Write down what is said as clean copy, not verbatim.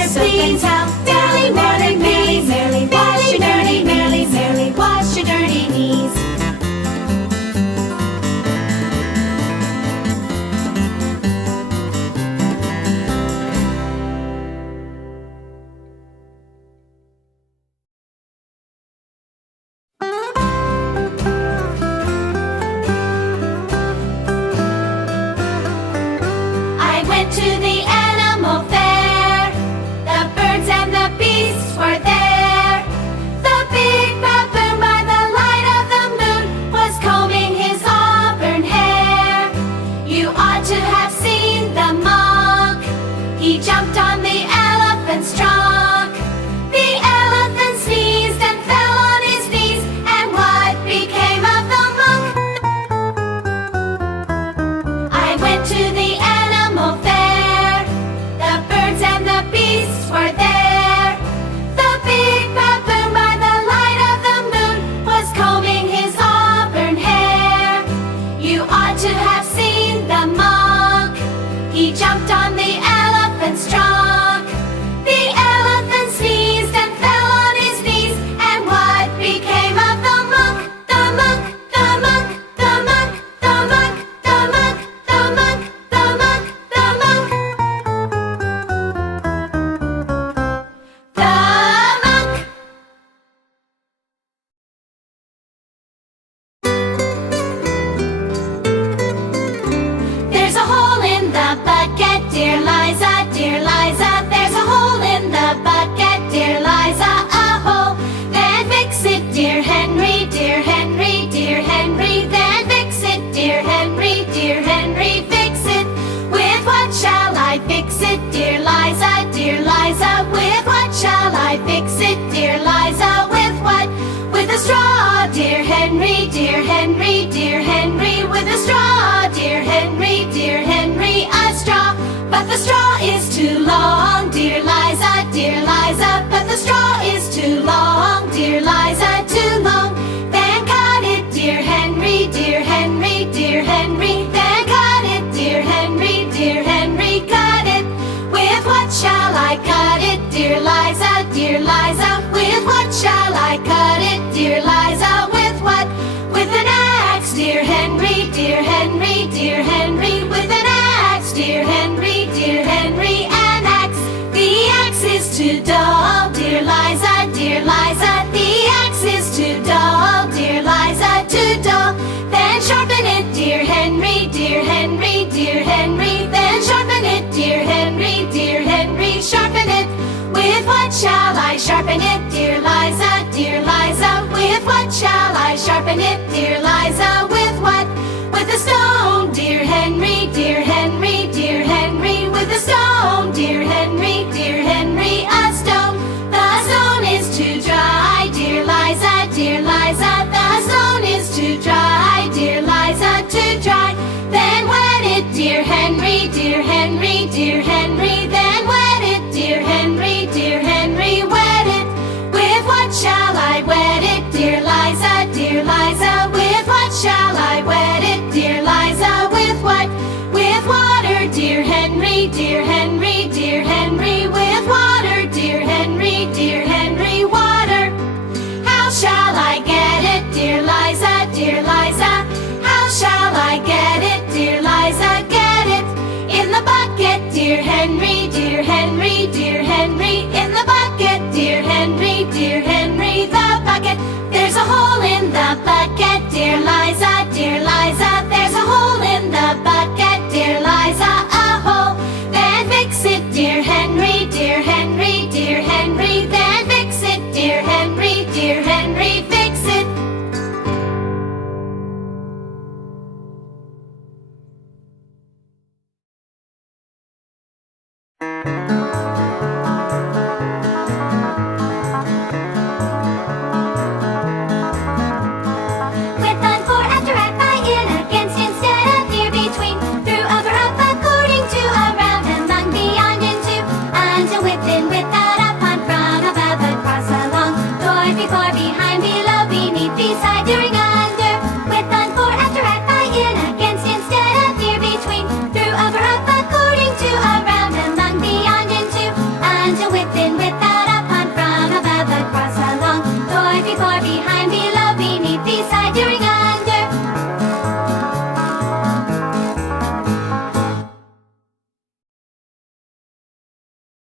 please. Merrily, merrily, merrily, merrily, wash your dirty, merrily, merrily, wash your dirty knees. I went to the animal fair. The birds and the beasts were there. The big baboon by the light of the moon was combing his auburn hair. You ought to have seen the monk. He jumped on the elephant's trunk. The elephant sneezed and fell on his knees. And what became of the monk? I went to the animal fair. The birds and the beasts were there. The big baboon by the light of the moon was combing his auburn hair. You ought to have seen the monk. He jumped on the elephant's trunk. The elephant sneezed and fell on his knees. And what became of the monk? The monk, the monk, the monk, the monk, the monk, the monk, the monk, the monk. The monk. There's a hole in the bucket, dear Liza, dear Liza. There's a hole in the bucket, dear Liza, a hole. Then fix it, dear Henry, dear Henry, dear Henry. Then fix it, dear Henry, dear Henry, fix it. With what shall I fix it, dear Liza, dear Liza? With what shall I fix it, dear Liza? With what? With a straw, dear Henry, dear Henry, dear Henry. With a straw, dear Henry, dear Henry, a straw. But the straw is too long, dear Liza, dear Liza. But the straw is too long, dear Liza, too long. Then cut it, dear Henry, dear Henry, dear Henry. Then cut it, dear Henry, dear Henry, cut it. With what shall I cut it, dear Liza, dear Liza? With what shall I cut it, dear Liza? With what? With an axe, dear Henry, dear Henry, dear Henry. With an axe, dear Henry, dear Henry, an axe. The axe is too dull, dear Liza, dear Liza. The axe is too dull, dear Liza, too dull. Then sharpen it, dear Henry, dear Henry, dear Henry. Then sharpen it, dear Henry, dear Henry, sharpen it. With what shall I sharpen it, dear Liza, dear Liza? With what shall I sharpen it, dear Liza? With what? With a stone, dear Henry, dear Henry, dear Henry. With a stone, dear Henry, dear Henry, a stone. The stone is too dry, dear Liza, dear Liza. The stone is too dry, dear Liza, too dry. Then wet it, dear Henry, dear Henry, dear Henry. Then wet it, dear Henry, dear Henry, wet it. With what shall I wet it, dear Liza, dear Liza? With what shall I wet it, dear Liza? With what? With water, dear Henry, dear Henry, dear Henry. With water, dear Henry, dear Henry, water. How shall I get it, dear Liza, dear Liza? How shall I get it, dear Liza? Get it in the bucket, dear Henry, dear Henry, dear Henry. In the bucket, dear Henry, dear Henry, the bucket. There's a hole in the bucket, dear Liza, dear Liza. There's a hole in the bucket, dear Liza, a hole. Then fix it, dear Henry, dear Henry, dear Henry. Then fix it, dear Henry, dear Henry, fix it. With on for after at by in against instead of near between. Through over up according to around among beyond into. Until within without upon from above across along. Toward before behind below beneath beside during